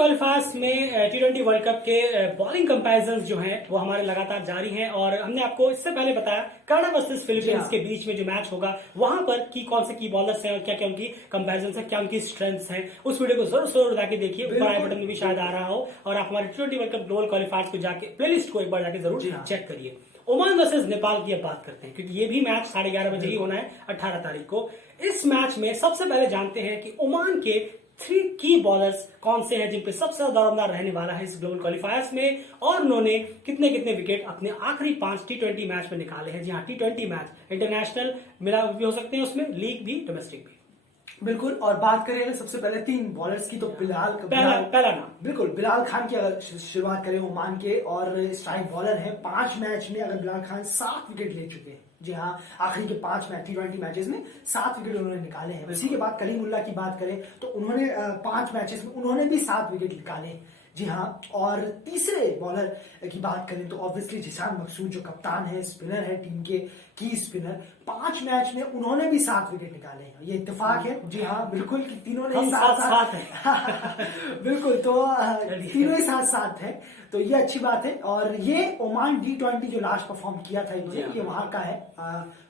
क्वालिफायर्स में टी20 world cup के bowling comparisons जो हैं वो हमारे लगातार जारी हैं और हमने आपको इससे पहले बताया कनाडा वर्सेस फिलीपींस के बीच में जो मैच होगा वहां पर कौन से की बॉलर्स हैं और क्या क्या उनकी कंपैरिजंस है, क्या उनकी स्ट्रेंथ्स हैं। उस वीडियो को जरूर जाके देखिए, ऊपर आई बटन में भी शायद आ रहा हो और आप हमारे टी20 वर्ल्ड कप ग्लोबल क्वालिफायर्स को जाके प्लेलिस्ट को एक बार जाके जरूर चेक करिए। ओमान वर्सेस नेपाल की अब बात करते हैं क्योंकि ये भी मैच 11:30 बजे ही होना है 18 तारीख को। इस मैच में सबसे पहले जानते हैं कि ओमान के 3 की बॉलर्स कौन से हैं जिन पे सबसे ज्यादा दारोमदार रहने वाला है इस ग्लोबल क्वालिफायर्स में और उन्होंने कितने विकेट अपने आखिरी 5 टी20 मैच में निकाले हैं। जी हाँ, टी20 मैच इंटरनेशनल मिला भी हो सकते हैं, उसमें लीग भी डोमेस्टिक भी। बिल्कुल। और बात करें सबसे पहले 3 बॉलर्स की तो पहला नाम बिल्कुल बिलाल खान की अगर शुरुआत करें ओमान के, और स्ट्राइक बॉलर है। 5 मैच में अगर बिलाल खान 7 विकेट ले चुके हैं। जी हाँ, आखिरी के 5 मैच टी20 मैचेस में 7 विकेट उन्होंने निकाले हैं। इसी के बाद कलीमुल्ला की बात करें तो उन्होंने 5 मैचेस में उन्होंने भी 7 विकेट निकाले। जी हाँ, और तीसरे बॉलर की बात करें तो ऑब्वियसली जीशान मकसूद जो कप्तान है, स्पिनर है टीम के की स्पिनर, 5 मैच में उन्होंने भी 7 विकेट निकाले हैं। ये इत्तेफाक है। जी हाँ, बिल्कुल कि तीनों ने साथ है बिल्कुल, तो तीनों ही साथ है, तो ये अच्छी बात है। और ये ओमान टी20 जो लास्ट परफॉर्म किया था इन्होंने, ये वहां का है।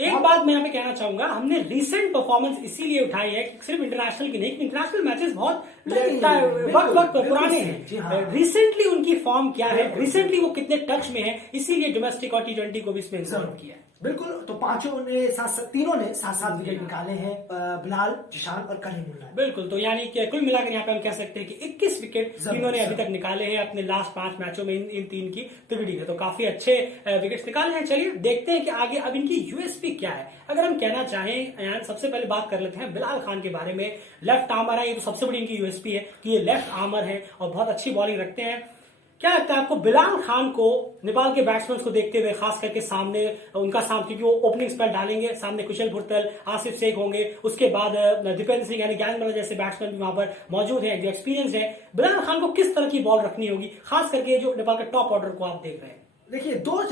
एक बात मैं हमें कहना चाहूंगा, हमने रिसेंट परफॉर्मेंस इसीलिए उठाई है कि सिर्फ इंटरनेशनल की नहीं, इंटरनेशनल मैचेस बहुत वक्त पुराने हैं। रिसेंटली उनकी फॉर्म क्या है, रिसेंटली वो कितने टच में है, इसीलिए डोमेस्टिक और टी20 को भी इसमें इंक्लूड किया है। बिल्कुल, तो तीनों ने 7 विकेट निकाले हैं, बिलाल, जीशान और कलीमुल्ला। बिल्कुल, तो यानी कि कुल मिलाकर यहाँ पे हम कह सकते हैं कि 21 विकेट तीनों ने अभी तक निकाले हैं अपने लास्ट 5 मैचों में इन 3 की टी20 में, तो काफी अच्छे विकेट्स निकाले हैं। चलिए देखते हैं कि आगे अब इनकी यूएसपी क्या है। अगर हम कहना चाहें, सबसे पहले बात कर लेते हैं बिलाल खान के बारे में। लेफ्ट आर्मर है, ये तो सबसे बड़ी इनकी यूएसपी है कि ये लेफ्ट आर्मर है और बहुत अच्छी बॉलिंग रखते हैं। क्या लगता है आपको बिलाल खान को नेपाल के बैट्समैन को देखते हुए, खास करके सामने उनका क्योंकि वो ओपनिंग स्पेल डालेंगे, सामने कुशल भुरतल, आसिफ शेख होंगे, उसके बाद दीपेंद्र सिंह यानी ज्ञानमला जैसे बैट्समैन भी वहां पर मौजूद है, जो एक्सपीरियंस है। बिलाल खान को किस तरह की बॉल रखनी होगी, खास करके जो नेपाल के टॉप ऑर्डर को आप देख रहे हैं? देखिए, 2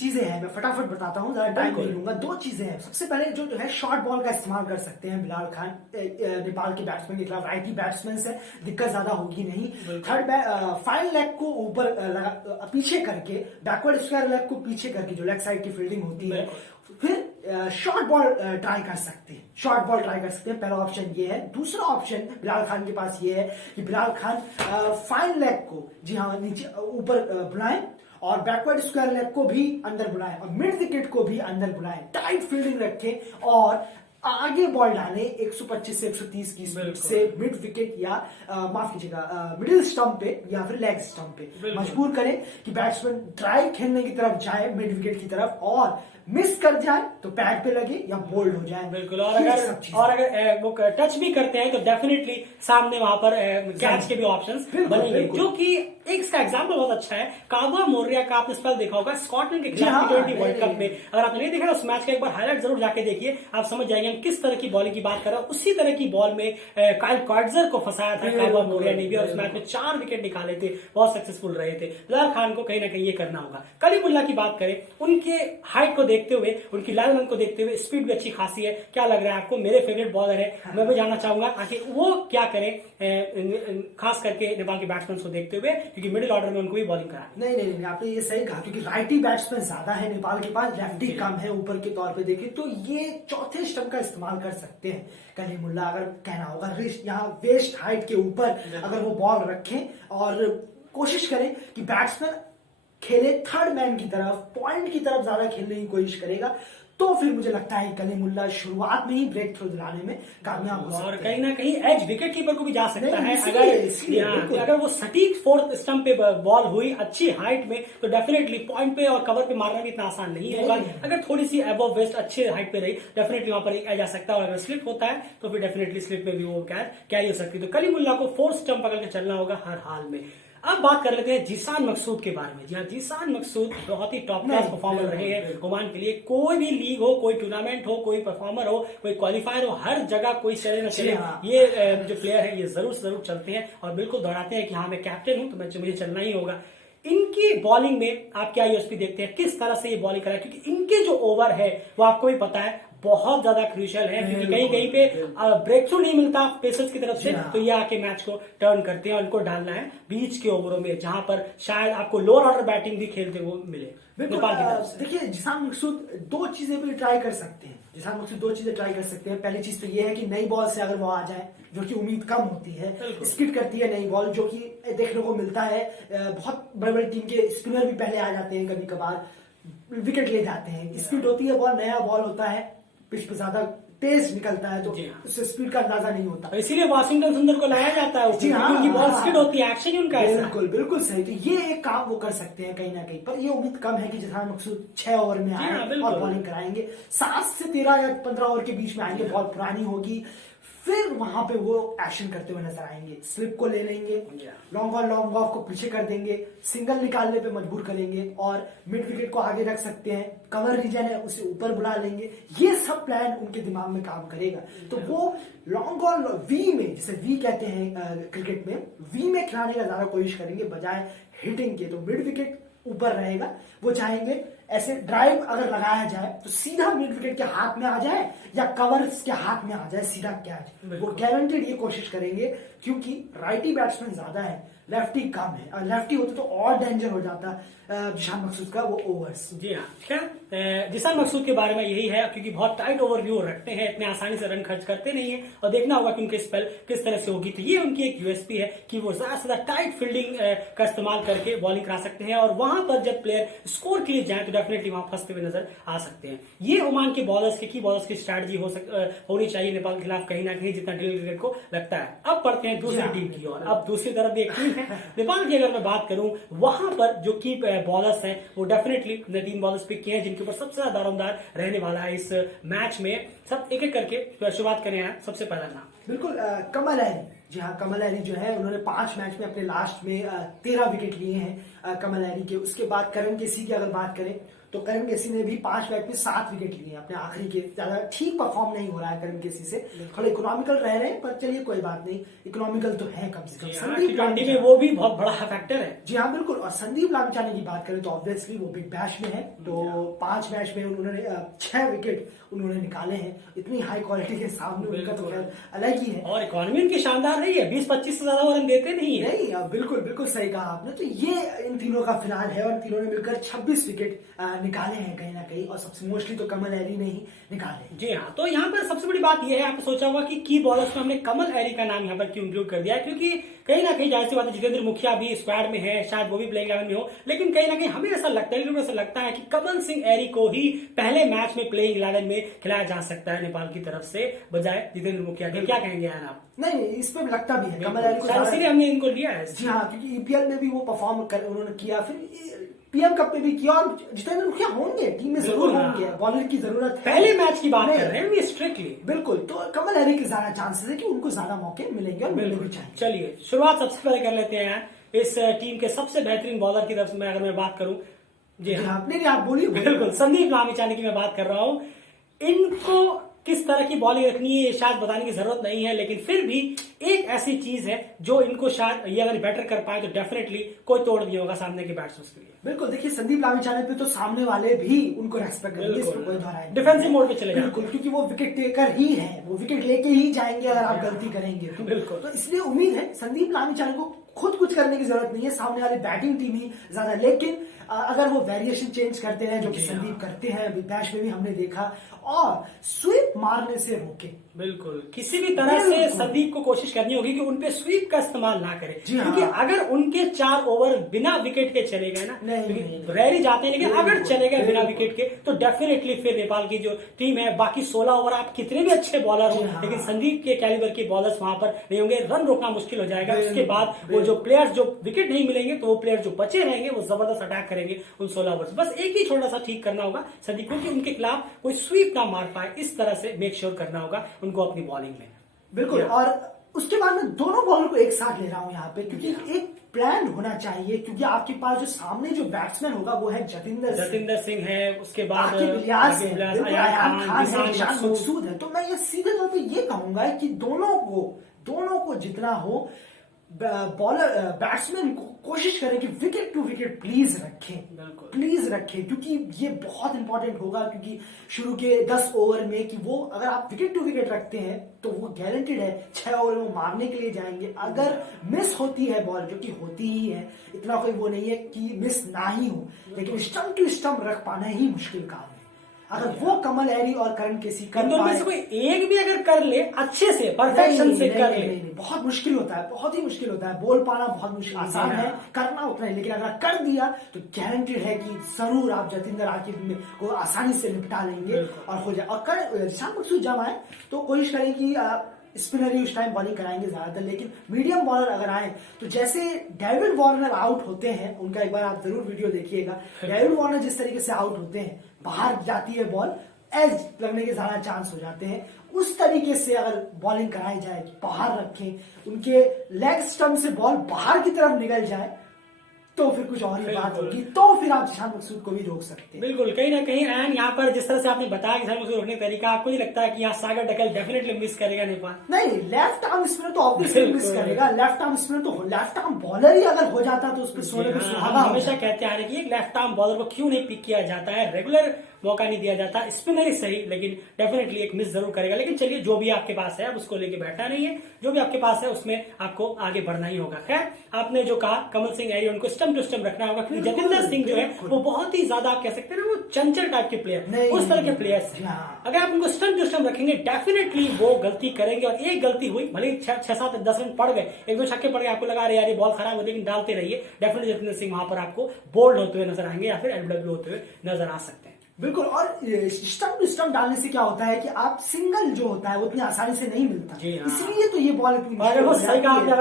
चीजें हैं, मैं फटाफट बताता हूँ, ज्यादा टाइम नहीं लूंगा। 2 चीजें हैं। सबसे पहले जो है शॉर्ट बॉल का इस्तेमाल कर सकते हैं बिलाल खान नेपाल के बैट्समैन के खिलाफ। राइटी बैट्समैन से दिक्कत ज्यादा होगी नहीं। थर्ड, फाइन लेग को ऊपर पीछे करके, बैकवर्ड स्क्वायर लेग को पीछे करके जो लेग साइड की फील्डिंग होती है, फिर शॉर्ट बॉल ट्राई कर सकते हैं। पहला ऑप्शन ये है। दूसरा ऑप्शन बिलाल खान के पास ये है कि बिलाल खान फाइन लेग को, जी हाँ, नीचे ऊपर बुलाएं और बैकवर्ड स्क्वायर लेग को भी अंदर बुलाएं और मिड विकेट को भी अंदर बुलाएं। टाइट फील्डिंग रखें और आगे बॉल डालें 125 से 130 की स्पीड से मिड विकेट या माफ कीजिएगा मिडिल स्टंप पे या फिर लेग स्टंप पे मजबूर करें कि बैट्समैन ड्राइव खेलने की तरफ जाए मिड विकेट की तरफ, और मिस कर जाए तो पैड पे लगे या बोल्ड हो जाए। बिल्कुल, और अगर वो टच भी करते हैं तो डेफिनेटली सामने वहां पर कैच के भी ऑप्शंस बनेंगे, जो कि एक इसका एग्जांपल बहुत अच्छा है। कावा मोरिया का आपने स्पेल देखा होगा स्कॉटलैंड के खिलाफ टी20 वर्ल्ड कप में। अगर आपने नहीं देखा उस मैच का एक बार हाईलाइट जरूर जाके देखिए, आप समझ जाएंगे हम किस तरह की बॉलिंग की बात कर रहे हैं। उसी तरह की बॉल में काइल कॉर्डजर को फंसाया था कावा मोरिया ने भी, और उस मैच में 4 विकेट निकाले थे, बहुत सक्सेसफुल रहे थे। बिलाल खान को कहीं ना कहीं ये करना होगा। कलीमुल्ला की बात करें, उनके हाइट को देखते हुए, उनकी लाइन को देखते हुए, स्पीड भी अच्छी खासी है। क्या लग रहा है आपको? मेरे फेवरेट बॉलर है, मैं भी जानना चाहूंगा आखिर वो क्या करें, खास करके नेपाल के बैट्समैन को देखते हुए, क्योंकि मिडिल ऑर्डर में उनको भी बॉलिंग करा। नहीं, आपने ये सही कहा, क्योंकि राइटी बैट्समैन ज्यादा है नेपाल के पास, लेफ्टी कम है। ऊपर के तौर पे देखें तो ये चौथे स्टंप का इस्तेमाल कर सकते हैं कलीमुल्ला, अगर कहना होगा। यहाँ वेस्ट हाइट के ऊपर अगर वो बॉल रखें और कोशिश करें कि बैट्समैन खेले थर्ड मैन की तरफ, पॉइंट की तरफ ज्यादा खेलने की कोशिश करेगा, तो फिर मुझे लगता है कलीमुल्ला शुरुआत में ही ब्रेक थ्रू दिलाने में कामयाब हो सकते हैं। और कहीं ना कहीं एज विकेट कीपर को भी जा सकता है। अगर वो सटीक 4th स्टंप पे बॉल हुई अच्छी हाइट में, तो डेफिनेटली पॉइंट पे और कवर पे मारना भी इतना आसान नहीं होगा। अगर थोड़ी सी अबव वेस्ट अच्छे हाइट पे रही, डेफिनेटली वहां पर एक एज आ सकता है। और अगर स्लिप होता है तो फिर डेफिनेटली स्लिप में भी वो कैरी हो सकती है। तो कलीमुल्ला को 4th स्टंप पकड़ के चलना होगा हर हाल में। अब बात कर लेते हैं जीशान मकसूद के बारे में। जी हाँ, जीशान मकसूद बहुत ही टॉप क्लास परफॉर्मर रहे हैं ओमान के लिए। कोई भी लीग हो, कोई टूर्नामेंट हो, कोई परफॉर्मर हो, कोई क्वालिफायर हो, हर जगह कोई चले न चले, ये जो प्लेयर है ये जरूर चलते हैं और बिल्कुल दोहराते हैं कि हाँ मैं कैप्टन हूं तो मुझे चलना ही होगा। इनकी बॉलिंग में आप क्या यूएसपी देखते हैं, किस तरह से ये बॉलिंग कराए, क्योंकि इनके जो ओवर है वो आपको भी पता है बहुत ज्यादा क्रूशियल है, क्योंकि कहीं कहीं पे ब्रेक थ्रू नहीं मिलता पेसर्स की तरफ से, तो ये आके मैच को टर्न करते हैं और उनको डालना है बीच के ओवरों में, जहां पर शायद आपको लोअर ऑर्डर बैटिंग भी खेलते हुए मिले नेपाल की तरफ से। देखिए जिसान मकसूद दो चीजें भी ट्राई कर सकते हैं, जिसान मकसूद दो चीजें ट्राई कर सकते हैं। पहली चीज तो ये है कि नई बॉल से अगर वो आ जाए, जो कि उम्मीद कम होती है, स्किड करती है नई बॉल, जो कि देखने को मिलता है। बहुत बड़े बड़े टीम के स्पिनर भी पहले आ जाते हैं, कभी कभार विकेट ले जाते हैं। स्पीड होती है बॉल, नया बॉल होता है, पिच पे ज्यादा तेज निकलता है, तो उससे स्पीड का अंदाजा नहीं होता। इसीलिए वाशिंगटन सुंदर को लाया जाता है, उनकी बॉल स्किड होती है, एक्शन ही उनका ऐसा है। बिल्कुल बिल्कुल सही। तो ये एक काम वो कर सकते हैं कहीं ना कहीं, पर ये उम्मीद कम है कि जिसान मकसूद 6 ओवर में आए और बॉलिंग कराएंगे। 7 से 13 या 15 ओवर के बीच में आएंगे, बॉल पुरानी होगी, फिर वहां पे वो एक्शन करते हुए नजर आएंगे। स्लिप को ले लेंगे, लॉन्ग ऑफ को पीछे कर देंगे, सिंगल निकालने पे मजबूर करेंगे और मिड विकेट को आगे रख सकते हैं। कवर रीजन है उसे ऊपर बुला लेंगे। ये सब प्लान उनके दिमाग में काम करेगा, तो वो लॉन्ग बॉल वी में, जिसे वी कहते हैं क्रिकेट में, वी में खिलाने का ज्यादा कोशिश करेंगे बजाय हिटिंग के। तो मिड विकेट ऊपर रहेगा, वो चाहेंगे ऐसे ड्राइव अगर लगाया जाए तो सीधा मिड विकेट के हाथ में आ जाए या कवर्स के हाथ में आ जाए सीधा कैच। वो गारंटेड ये कोशिश करेंगे, क्योंकि राइटी बैट्समैन ज्यादा है, लेफ्टी कम है, और लेफ्टी होते तो और डेंजर हो जाता जिसान मकसूद का वो ओवर्स। जी हाँ, खैर जिसान मकसूद के बारे में यही है, क्योंकि बहुत टाइट ओवरव्यू रखते हैं, इतने आसानी से रन खर्च करते नहीं है, और देखना होगा कि उनके स्पेल किस तरह से होगी। तो ये उनकी एक यूएसपी है कि वो ज्यादा से ज्यादा टाइट फील्डिंग का इस्तेमाल करके बॉलिंग करा सकते हैं, और वहां पर जब प्लेयर स्कोर के लिए जाए तो डेफिनेटली वहां फंसते हुए नजर आ सकते हैं। ये ओमान के बॉलर्स की बॉलर्स की स्ट्रैटेजी होनी चाहिए नेपाल के खिलाफ कहीं ना कहीं, जितना ड्रिल क्रिकेट को लगता है। अब पढ़ते हैं दूसरी टीम की ओर। अब दूसरी तरफ भी एक टीम है नेपाल की, अगर मैं बात करूं वहां पर जो की बॉलर्स हैं वो डेफिनेटली 3 बॉलर्स पिक किए हैं, जिनके ऊपर सबसे ज्यादा दारोमदार रहने वाला है इस मैच में। सब एक एक करके शुरुआत करें हैं। सबसे पहला नाम बिल्कुल कमल हैरी। जी हाँ, कमल हैरी जो है उन्होंने 5 मैच में अपने लास्ट में 13 विकेट लिए हैं कमल हैरी के। उसके बाद करण केसी की अगर बात करें तो करण केसी ने भी 5 मैच में 7 विकेट लिए हैं अपने आखिरी के। ज्यादा ठीक परफॉर्म नहीं हो रहा है करण केसी से, थोड़े इकोनॉमिकल रह रहे हैं, पर चलिए कोई बात नहीं, इकोनॉमिकल तो है कम से कम। संदीप लामिछाने में वो भी बहुत बड़ा फैक्टर है। जी हाँ बिल्कुल। और संदीप लामिछाने की बात करें तो ऑब्वियसली वो बिग बैश में है, तो 5 मैच में उन्होंने 6 विकेट उन्होंने निकाले हैं। इतनी हाई क्वालिटी के सामने उनका तो खैर अलग ही है, और इकोनॉमी उनकी शानदार रही है, 20-25 से ज्यादा रन देते नहीं है। नहीं, बिल्कुल बिल्कुल सही कहा आपने। तो ये इन तीनों का फिलहाल है, और तीनों ने मिलकर 26 विकेट निकाले हैं कहीं ना कहीं, और सबसे मोस्टली तो कमल हैरी ने ही निकाले। जी हाँ, तो यहाँ पर सबसे बड़ी बात यह है, आपने सोचा होगा कि की बॉलर्स में हमने कमल हैरी का नाम यहाँ पर क्यों इंक्लूड कर दिया, क्योंकि कहीं ना कहीं जाहिर सी बात है जितेंद्र मुखिया भी स्क्वाड में है, शायद वो भी प्लेइंग 11 में हो, लेकिन कहीं ना कहीं हमें ऐसा लगता है कि कमल सिंह हैरी को ही पहले मैच में प्लेइंग 11 में खिलाया जा सकता है नेपाल की तरफ से, बजाय जितेंद्र मुखिया के। क्या कहेंगे यार आप? नहीं, इस पे लगता भी है कमल हैरी को, इसीलिए हमने इनको लिया है। जी हाँ, क्योंकि ईपीएल में भी वो परफॉर्म उन्होंने किया, फिर पीएम कप में भी किया, और जितेंद्र मुखिया होंगे टीम में, जरूर होंगे, बॉलर की जरूरत है। पहले मैच की बात कर रहे हैं स्ट्रिक्टली। बिल्कुल, तो कमल हैरी के ज्यादा चांसेस है कि उनको ज्यादा मौके मिलेंगे और मिलने भी चाहिए। चलिए शुरुआत सबसे पहले कर लेते हैं इस टीम के सबसे बेहतरीन बॉलर की तरफ से। अगर मैं बात करूं, जी हाँ, नहीं आप बोलिए। बिल्कुल, संदीप लामिछाने की मैं बात कर रहा हूं। इनको किस तरह की बॉलिंग रखनी है शायद बताने की जरूरत नहीं है, लेकिन फिर भी एक ऐसी चीज है जो इनको शायद ये अगर बेटर कर पाए तो डेफिनेटली कोई तोड़ नहीं होगा सामने के बैट्समैन के लिए। बिल्कुल, देखिए संदीप लामिछाने पे तो सामने वाले भी उनको रेस्पेक्ट करेंगे, इसमें कोई दोहराए डिफेंसिव मोड पे चले जाएंगे। बिल्कुल, क्योंकि वो विकेट टेकर ही है, वो विकेट लेके ही जाएंगे अगर आप गलती करेंगे। बिल्कुल, तो इसलिए उम्मीद है संदीप लामिछाने को खुद कुछ करने की जरूरत नहीं है, सामने वाली बैटिंग टीम ही ज्यादा। लेकिन अगर वो वेरिएशन चेंज करते हैं, जो कि संदीप करते हैं, बिग बैश में भी हमने देखा, और स्वीप मारने से रोके, बिल्कुल किसी भी तरह से संदीप को कोशिश करनी होगी कि उनपे स्वीप का इस्तेमाल ना करे, क्योंकि अगर उनके 4 ओवर बिना विकेट के चले गए ना, रैली जाते हैं, लेकिन अगर चले गए बिना विकेट के तो डेफिनेटली फिर नेपाल की जो टीम है, बाकी 16 ओवर आप कितने भी अच्छे बॉलर हो, लेकिन संदीप के कैलिबर के बॉलर्स वहां पर नहीं होंगे, रन रोकना मुश्किल हो जाएगा। उसके बाद वो जो प्लेयर्स जो विकेट नहीं मिलेंगे, तो वो प्लेयर जो बचे रहेंगे वो जबरदस्त अटैक करेंगे उन 16 ओवर। बस एक ही छोटा सा ठीक करना होगा संदीप को कि उनके खिलाफ कोई स्वीप ना मार पाए, इस तरह से मेक श्योर करना होगा उनको अपनी बॉलिंग में। बिल्कुल, और उसके बाद मैं दोनों बॉलर को एक साथ ले रहा हूं यहाँ पे, क्योंकि एक प्लान होना चाहिए, क्योंकि आपके पास जो सामने जो बैट्समैन होगा वो है जतिंदर सिंह है, उसके बाद अयान खान है, जिसान मकसूद है। तो मैं ये सीधे तौर पे ये कहूंगा कि दोनों को जितना हो बॉलर बैट्समैन कोशिश करें कि विकेट टू विकेट प्लीज रखें, क्योंकि ये बहुत इंपॉर्टेंट होगा, क्योंकि शुरू के 10 ओवर में कि वो अगर आप विकेट टू विकेट रखते हैं तो वो गारंटेड है 6 ओवर में वो मारने के लिए जाएंगे। अगर मिस होती है बॉल, जो कि होती ही है, इतना कोई वो नहीं है कि मिस ना ही हो, लेकिन स्टंप टू स्टंप रख पाना ही मुश्किल काम है। अगर वो कमल हैरी और करण केसी कर पाए, से कोई एक भी अगर कर ले अच्छे से, परफेक्शन से कर ले, बहुत मुश्किल होता है, बहुत ही मुश्किल होता है। बोल पाना बहुत मुश्किल, आसान है, करना उतना ही, लेकिन अगर कर दिया तो गारंटेड है कि जरूर आप जतिंदर आकिब को आसानी से निपटा लेंगे और हो जाए। और ईशान मकसूद जब आए तो कोशिश करें कि स्पिनर ही उस टाइम बॉलिंग कराएंगे ज्यादातर, लेकिन मीडियम बॉलर अगर आए तो जैसे डेविड वार्नर आउट होते हैं, उनका एक बार आप जरूर वीडियो देखिएगा। डेविड वार्नर जिस तरीके से आउट होते हैं, बाहर जाती है बॉल, एज लगने के ज्यादा चांस हो जाते हैं, उस तरीके से अगर बॉलिंग कराई जाए, बाहर रखें, उनके लेग स्टंप से बॉल बाहर की तरफ निकल जाए, तो फिर कुछ और ही बात होगी, तो फिर आप ईशान मकसूद को भी रोक सकते हैं। बिल्कुल, कहीं ना कहीं। एंड यहाँ पर जिस तरह से आपने बताया ईशान मकसूद रोकने का तरीका, आपको नहीं लगता है कि यहाँ सागर डकल डेफिनेटली मिस करेगा नेपाल? नहीं, लेफ्ट आर्म स्पिनर तो ऑब्वियसली मिस करेगा। लेफ्ट आर्म स्पिनर तो लेफ्ट आर्म बॉलर ही अगर हो जाता तो उस पर सोने पे सुहागा। हमेशा कहते आ रहे कि एक लेफ्ट आर्म बॉलर को क्यों नहीं पिक किया जाता है, रेगुलर मौका नहीं दिया जाता। स्पिनर ही सही, लेकिन डेफिनेटली एक मिस जरूर करेगा। लेकिन चलिए, जो भी आपके पास है अब उसको लेके बैठना नहीं है, जो भी आपके पास है उसमें आपको आगे बढ़ना ही होगा। खैर, आपने जो कहा कमल सिंह हैरी, उनको स्टंप टू स्टंप रखना होगा, क्योंकि जतिंदर सिंह जो है वो बहुत ही ज्यादा, आप कह सकते हैं ना, वो चंचल टाइप के प्लेयर, उस तरह के प्लेयर्स हैं। अगर आप उनको स्टंप टू स्टंप रखेंगे, डेफिनेटली वो गलती करेंगे। और एक गलती हुई, भले 6-7-10 रन पड़ गए, 1-2 छक्के पड़ गए, आपको लगा रहे यार ये बॉल खराब हो, लेकिन डालते रहिए, डेफिनेटली जतिंदर सिंह वहां पर आपको बोल्ड होते हुए नजर आएंगे या फिर एलबीडब्ल्यू होते हुए नजर आ सकते हैं। बिल्कुल। और स्टंप टू स्टंप डालने से क्या होता है कि आप सिंगल जो होता है वो इतनी आसानी से नहीं मिलता, इसलिए तो ये बॉल इतनी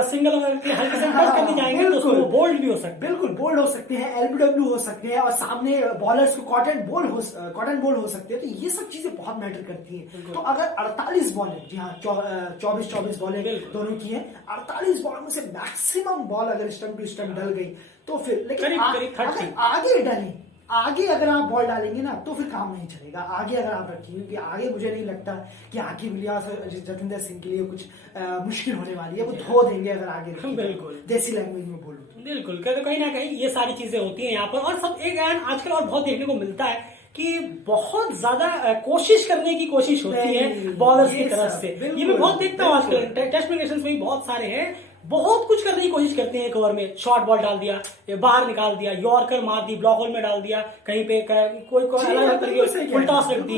सिंगल हल्के से टच करने जाएंगे तो उसको बोल्ड भी हो सकते हैं। बिल्कुल बोल्ड हो सकते हैं, एलबीडब्ल्यू हो सकते हैं, और सामने बॉलर्स को कॉटन बोल्ड हो सकते हैं। तो ये सब चीजें बहुत मैटर करती हैं। तो अगर 48 बॉलें, जी हाँ, 24 बॉलें दोनों की हैं, 48 बॉल में से मैक्सिमम बॉल अगर स्टंप टू स्टंप डल गई तो फिर, लेकिन आगे डलें, आगे अगर आप बॉल डालेंगे ना तो फिर काम नहीं चलेगा। आगे अगर आप रखेंगे, क्योंकि आगे मुझे नहीं लगता कि आगे विलियर्स जतिंदर सिंह के लिए कुछ मुश्किल होने वाली है, वो धो देंगे अगर आगे रखेंगे। बिल्कुल, देसी लैंग्वेज में बोलूं तो बिल्कुल। तो कहीं ना कहीं ये सारी चीजें होती हैं यहाँ पर। और सब एक आजकल और बहुत देखने को मिलता है कि बहुत ज्यादा कोशिश करने की कोशिश होती है बॉलर्स की तरफ से। ये मैं बहुत देखता हूँ आजकल, टेस्ट क्रिकेट में भी बहुत सारे हैं, बहुत कुछ करने की कोशिश करते हैं। एक ओवर में शॉर्ट बॉल डाल दिया, बाहर निकाल दिया, यॉर्कर मार दी, ब्लॉक होल में डाल दिया, कहीं पे कोई अलग तरीके फुल टॉस रख दी।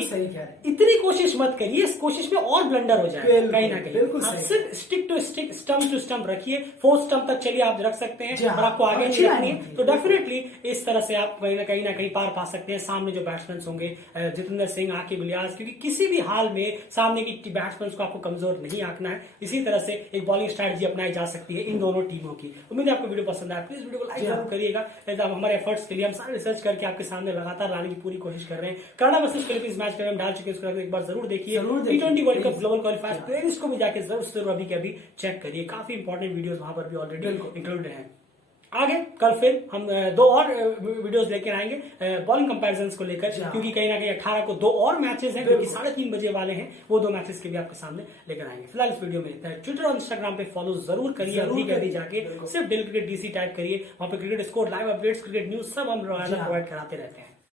इतनी कोशिश मत करिए, इस कोशिश में और ब्लंडर हो जाए कहीं ना कहीं। सिर्फ stick to stick, stump to stump रखिए, 4 स्टंप तक चलिए आप रख सकते हैं, और आपको आगे नहीं रखनी है तो डेफिनेटली इस तरह से आप कहीं ना कहीं पार पा सकते हैं सामने जो बैट्समैन होंगे, जतिंदर सिंह, आकिब इलियास, क्योंकि किसी भी हाल में सामने की बैट्समैन को आपको कमजोर नहीं आंकना है। इसी तरह से एक बॉलिंग स्ट्रैटेजी अपनाई जा सकती है इन दोनों टीमों की। उम्मीद है आपको वीडियो पसंद आया, प्लीज वीडियो को लाइक जरूर करिएगा। हमारे एफर्ट्स के लिए हम सारे रिसर्च करके आपके सामने लगातार लाने की पूरी कोशिश कर रहे हैं। कनाडा वर्सेस फिलीपींस मैच हम डाल चुके हैं, एक बार जरूर देखिए। T20 world cup global qualifier playlist को भी जाके जरूर अभी के अभी चेक करिए, काफी इंपॉर्टेंट वीडियोस वहां पर भी ऑलरेडी इंक्लूडेड हैं। आगे कल फिर हम 2 और वीडियोस लेकर आएंगे बॉलिंग कंपैरिजंस को लेकर, क्योंकि कहीं ना कहीं 18 को 2 और मैचेस हैं जो कि 3:30 बजे वाले हैं। वो 2 मैचेस के भी आपके सामने लेकर आएंगे। फिलहाल इस वीडियो में ट्विटर और इंस्टाग्राम पे फॉलो जरूर करिए, अभी जाके सिर्फ डेली क्रिकेट DC टाइप करिए, वहां पे cricket score, live updates, cricket news सब हम प्रोवाइड कराते रहते हैं।